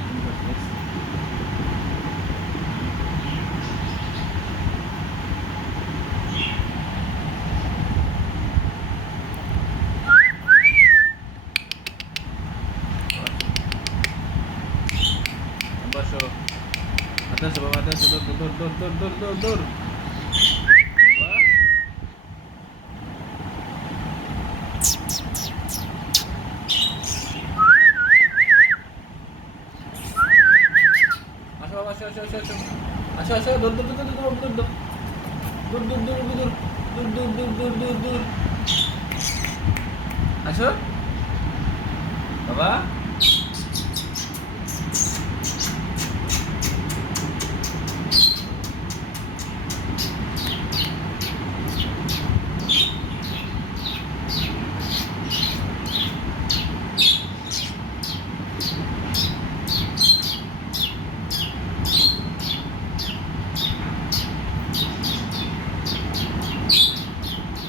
তুমি করছো বসো হাতে আসো বাবা হাতে আসো দৌড় দৌড় দৌড় দৌড় দৌড় দৌড় দৌড় বাবা আসো বাবা আসো আসো আসো আসো আসো আসো দৌড় দৌড় দৌড় দৌড় দৌড় দৌড় দূর দূর দূর দূর দূর দূর দূর দূর দূর দূর আসো বাবা